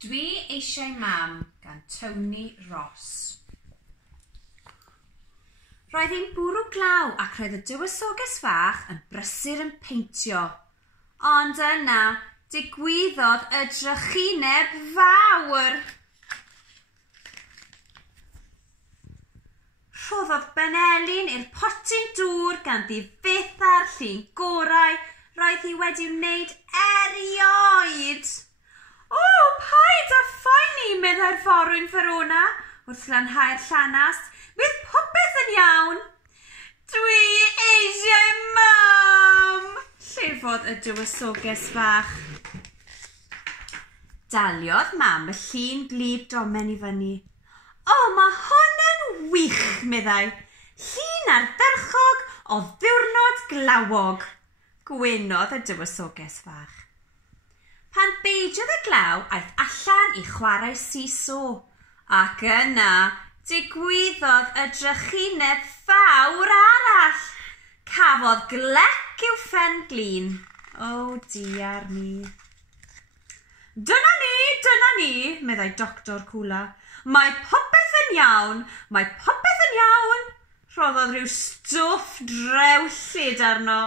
Dwi eisiau mam gan Tony Ross. Roedd hi'n bwrw glaw ac roedd y dywysoges fach yn brysur yn peintio. Ond yna digwyddodd y drychineb fawr. Rhoddodd Benelin i'r potyn dŵr ganddi fyth ar llun gorau roedd hi wedi wneud erioed. O, paid â phoeni, meddai'r forwyn Verona wrth lanhau'r llanast. Bydd popeth yn iawn. Dwi eisiau mam, llefodd y dywysoges fach. Daliodd mam y llun glib domen i fyny. O, mae hon yn wych, meddai. Llun ardderchog o ddiwrnod glawog. Gwynodd y dywysoges fach. Pan beidiodd y glaw aeth allan i chwarae siso, ac yna digwyddodd y drychineb fawr arall. Cafodd glec i'w phen glin. O, diar mi. Dyna ni, meddai Doctor Cwla. Mae popeth yn iawn, Rhoddodd rhyw stwff drewllyd arno.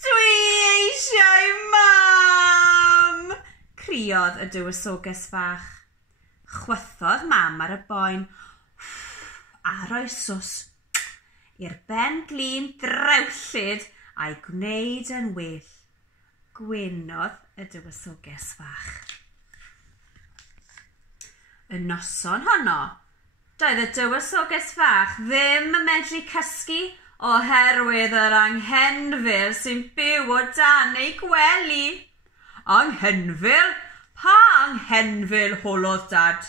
Dwi eisiau mam, criodd y dywysoges fach. Chwythodd mam ar y boen, a rhoi sws i'r ben glin drewllyd a'i gwneud yn well. Gwynodd y dywysoges fach. Y noson honno, doedd y dywysoges fach ddim yn medru cysgu oherwydd yr anghenfil sy'n byw o dan ei gwely. Anghenfil? Pa anghenfil, holodd dad?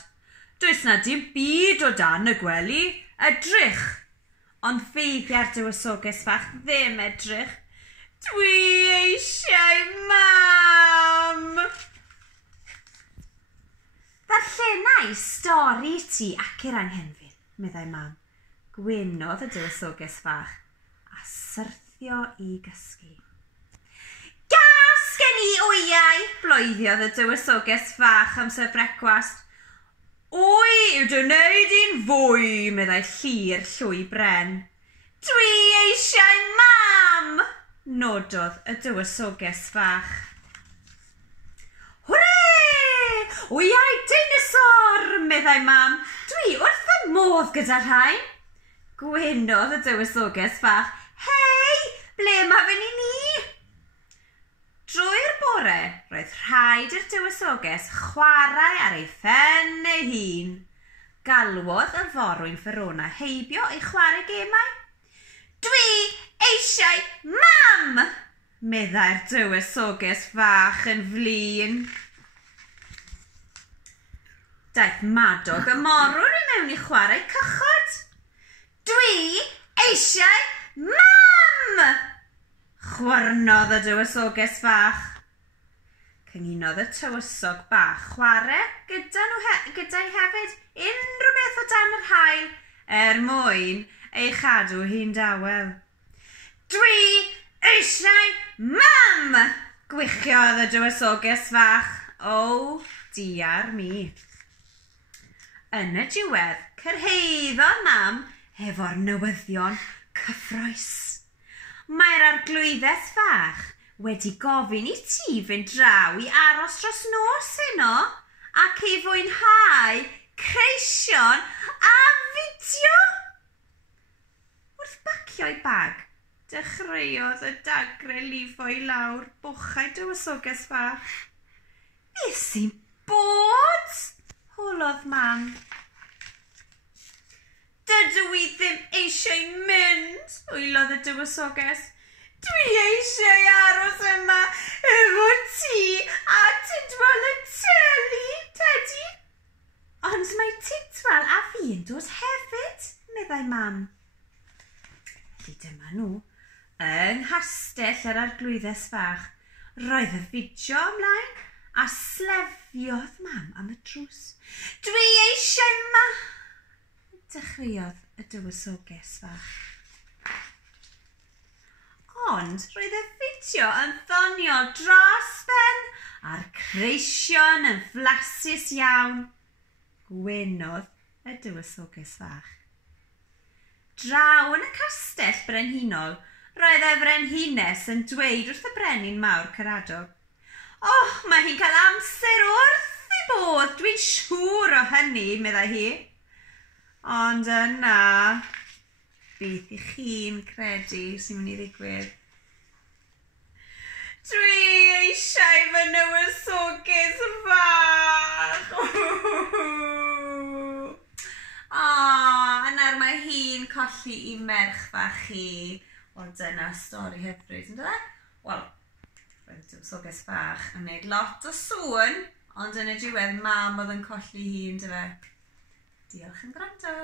Does na dim byd o dan y gwely, edrych. Ond feiddia'r dywysoges fach ddim edrych. Dwi eisiau mam. Ddarllenai stori ti ac i'r anghenfil, meddai mam. Gwynodd y dywysoges fach a syrthio i gysgu. Gas gen i wyau, bloediodd y dywysoges fach amser brecwast. Wy yw dy wneud i'n fwy, meddai llir llwy bren. Dwi eisiau mam, nododd y dywysoges fach. Hwrê! Wyau deinosor, meddai mam. Dwi wrth fy modd gyda rhain. Gwynodd y dywysoges fach. Hei, ble mae fy ni? Drwy'r bore, roedd rhaid i'r dywysoges chwarae ar ei phen ei hun. Galwodd y forwyn Verona heibio ei chwarae gemau. Dwi eisiau mam, meddai'r dywysoges fach yn flin. Daeth Madog y morwr i mewn i chwarae cychod. Dwi eisiau mam! Chwyrnodd y dywysoges fach. Cyngunodd y tywysog bach chwarae gyda'i hefyd unrhyw beth o dan yr haul mwyn ei chadw hi'n dawel. Dwi eisiau mam! Gwichiodd y dywysoges fach. O, diar mi. Yn y diwedd, cyrhaeddodd mam efo'r newyddion cyffroes. Mae'r arglwyddes fach wedi gofyn i ti fynd draw i aros dros nos heno ac i fwynhau creision a fideo. Wrth bacio'i bag, dechreuodd y dagre lifo i lawr bochau dywysoges fach. Be sy'n bod? Holodd mam. Dydw i ddim eisiau mynd, wylodd y dywysoges. Dwi eisiau aros yma efo ti a Tidwal y teli, Teddy. Ond mae Tidwal a fi'n dod hefyd, meddai mam. Felly dyma nhw, yng nghastell yr arglwyddes fach. Roedd y fideo ymlaen a slefiodd mam am y drws. Dwi eisiau mam, dechreuodd y dywysoges fach. Ond roedd y fideo yn ddoniol dros ben a'r creision yn flasus iawn. Gwenodd y dywysoges fach. Draw yn y castell brenhinol, roedd y frenhines yn dweud wrth y brenin mawr Caradog. Mae hi'n cael amser wrth i bodd, dwi'n siŵr o hynny, meddai hi. Ond yna, beth i chi'n credu sy'n mynd i ddigwydd? Dwi eisiau fy nywysoges fach. Yna'r mae hi'n colli i merch fach hi. Wel, dyna stori hyfryd, yn dweud? Wel, roedd y dywysoges fach yn gwneud lot o sŵn, ond yn y diwedd mam oedd yn colli hi, yn dweud? Diolch yn gwrando.